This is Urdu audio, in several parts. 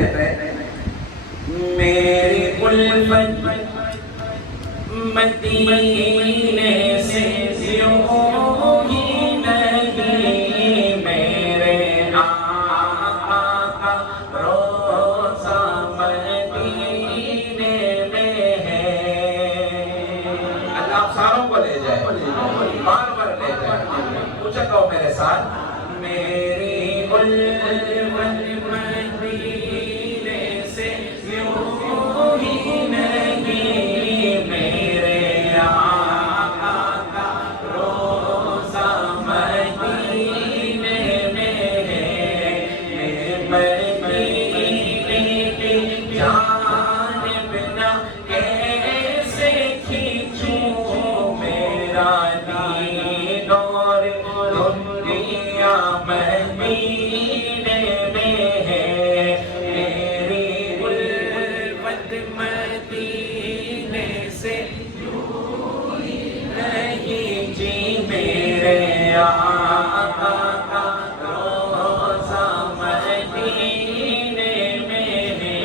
کہتا ہے میری الفت مدینے سے یوں ہی نہیں، میرے آقا کا روضہ مدینے میں ہے۔ اللہ آپ ساروں کو لے جائے، بار بار لے جائے، پوچھا کہو میرے ساتھ میری الفت مدینے سے یوں ہی نہیں، میرے آقا کا روضہ مدینے میں ہے۔ مدینے کی جانب نہ کیسے کھینچوں میرا دین اور دنیا مدینے میں ہے۔ میری الفت مدینے سے یوں ہی نہیں جی، میرے آقا کا روضہ مدینے میں ہے۔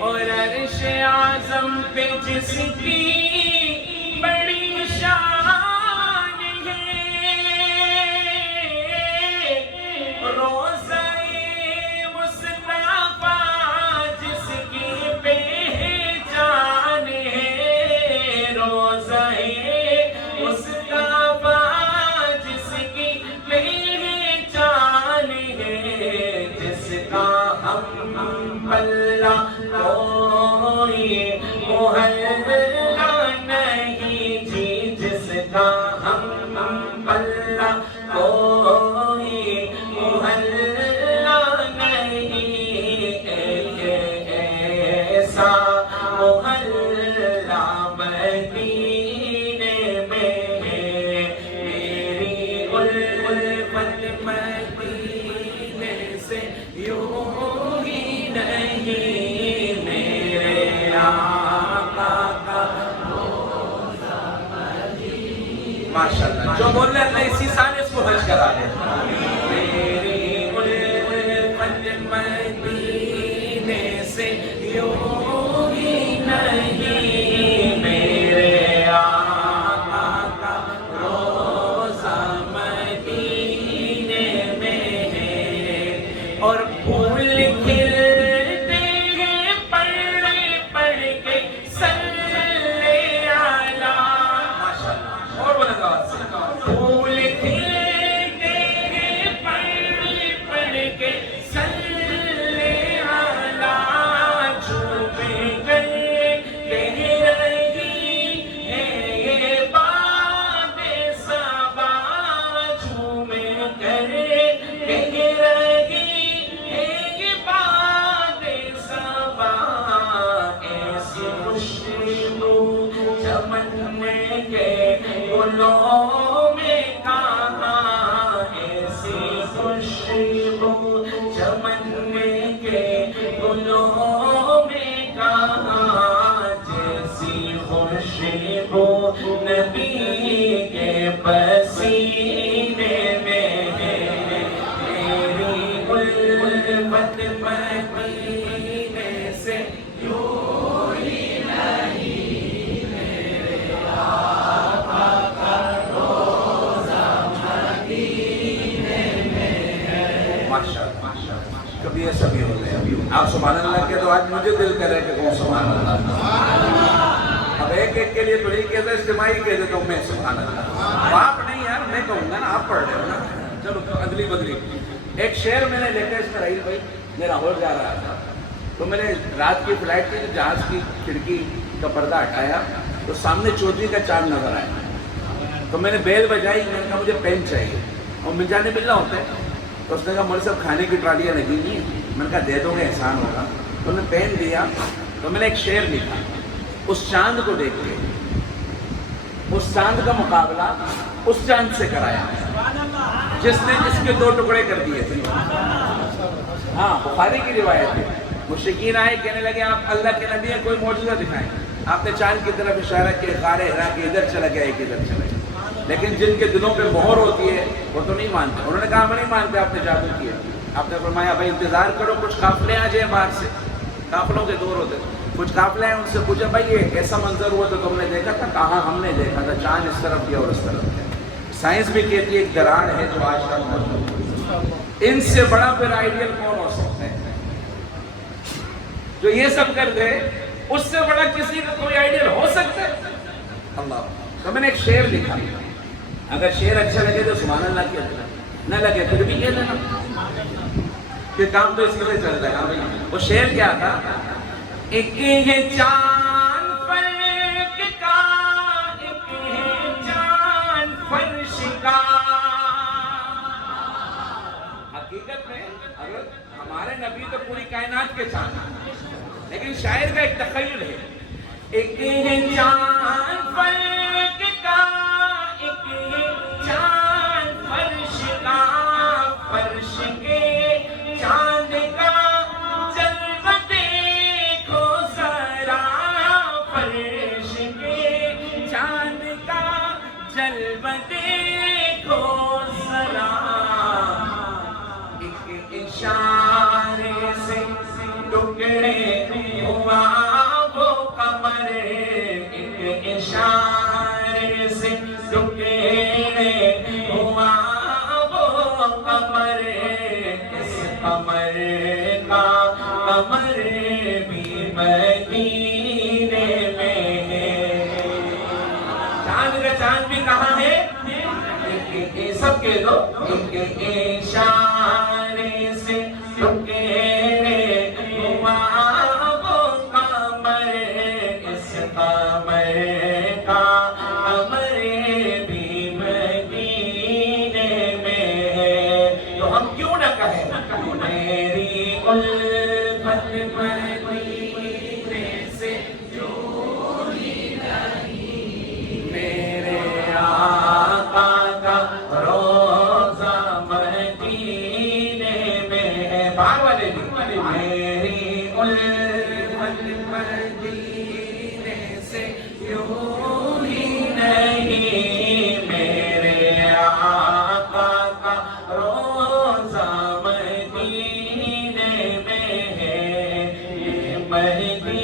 اور عرش اعظم پہ جس کی بڑی شان ہے، روضہ مصطفیٰ جس کی پہچان ہے، روضہ مصطفیٰ جس کی پہچان ہے، جس کا ہم پلہ کوئی محلہ نہیں جی، جس کا ہم پلہ کوئی محلہ نہیں، ایسا محلہ مدینے میں ہے۔ میری الفت مدینے سے یوں ہی نہیں، میرے آقا کا ماشاءاللہ جو بول رہے ہیں اللہ اسی سال اس کو حج کرا دے۔ میری الفت مدینے سے یوں ہی نہیں، میرے آقا کا روضہ مدینے میں ہے۔ اور پھول کھلتے ہیں پڑھ پڑھ کے صلی علی، اور بولے گا پھول کھلتے ہیں پڑھ پڑھ کے صلی علی، چھپ گئے کہہ رہی ہے یہ باد صبا، جھوم کر کہہ رہی ہے یہ باد صبا، ایسی خوشبو چمن کے گلوں میں کہاں، ایسی خوشبو چمن کے گلوں میں کہاں، جیسی خوشبو نبی کے پسینے میں ہے۔ میری الفت مدینے سے یوں ہی نہیں، میرے آقا کا روضہ مدینے میں ہے۔ ماشاءاللہ کبھی ایسا بھی ہوتا ہے، آپ سبحان اللہ کے تو آج مجھے دل کرے کہ کون سبحان اللہ۔ اب ایک ایک کے لیے تو نہیں کہتا، اجتماعی کہہ دیتا ہوں میں سبحان اللہ۔ آپ نہیں یار میں کہوں گا نا، آپ پڑھ رہے ہو نا، چلو ادلی بدلی۔ ایک شعر میں نے دیکھا اس میں رہی بھائی، میں لاہور جا رہا تھا تو میں نے رات کی فلائٹ کی جہاز کی کھڑکی کا پردہ ہٹایا تو سامنے چودھری کا چاند نظر آیا، تو میں نے بیل بجائی، میں نے کہا مجھے پین چاہیے، اور مل جانے ملنا ہوتا ہے، تو اس نے کہا مولوی صاحب کھانے کی ٹرالیاں لگی ہوئی ہیں، میں نے کہا دے دو گے احسان ہوگا، تو انہوں نے پین دیا، تو میں نے ایک شعر لکھا، اس چاند کو دیکھ کے اس چاند کا مقابلہ اس چاند سے کرایا جس نے جس کے دو ٹکڑے کر دیے تھے۔ ہاں بخاری کی روایت ہے، مشرکین آئے کہنے لگے آپ اللہ کے نبی ہیں، کوئی معجزہ دکھائیں، آپ نے چاند کی طرف اشارہ کیا، غار حرا کے ادھر چلا گیا ایک ادھر چلا گیا، لیکن جن کے دلوں پہ مہر ہوتی ہے وہ تو نہیں مانتے، انہوں نے کہا ہم نہیں مانتے آپ نے جادو کیا، آپ نے فرمایا بھائی انتظار کرو کچھ قافلے آ جائیں باہر سے، قافلوں کے دور ہوتے، کچھ قافلے ہیں، ان سے پوچھا بھائی یہ ایسا منظر ہوا تو تم نے دیکھا تھا؟ کہاں ہم نے دیکھا تھا، چاند اس طرف گیا اور اس طرف گیا۔ سائنس بھی کہتی ہے ایک دراڑ ہے جو آج تک موجود ہے۔ ان سے بڑا پھر آئیڈیل کون ہو سکتا ہے جو یہ سب کر دے؟ اس سے بڑا کسی کا کوئی آئیڈیل ہو سکتا ہے؟ اللہ۔ تو میں نے ایک شعر لکھا، اگر شعر اچھا لگے تو سبحان اللہ کہہ دینا، نہ لگے پھر بھی کہہ دینا، کہ کام تو اس طرح چل رہا ہے۔ ہاں بھائی، وہ شعر کیا تھا؟ ایک ہے چاند فلک کا، ایک ہے چاند فرش کا۔ حقیقت میں اگر ہمارے نبی تو پوری کائنات کے چاند ہیں، لیکن شاعر کا ایک تخیل ہے، ایک ہے چاند فلک کا، ایک ہے چاند فرش کا، فرش کے چاند کا جلوہ دیکھو ذرا، فرش کے چاند کا جلوہ دیکھو ذرا، ایک اشارے سے ٹکڑے ہوا وہ قمر، ایک اشارے سے ٹکڑے ہوا وہ قمر، اس قمر کا قمر بھی مدینے میں ہے۔ چاند کا چاند بھی کہاں ہے؟ سب کے دو، ایک اشارے سے ٹکڑے ہوا وہ قمر، اس قمر کا قمر بھی مدینے میں ہے۔ تو ہم کیوں نہ کہیں میری الفت مدینے سے جوڑی نہیں، میرے آقا کا روزہ مدینے میں ہے۔ باہر والے بھی میری الفت مدینے سے یوں ہی نہیں، میرے آقا کا روزہ مدینے میں ہے، یہ مدینے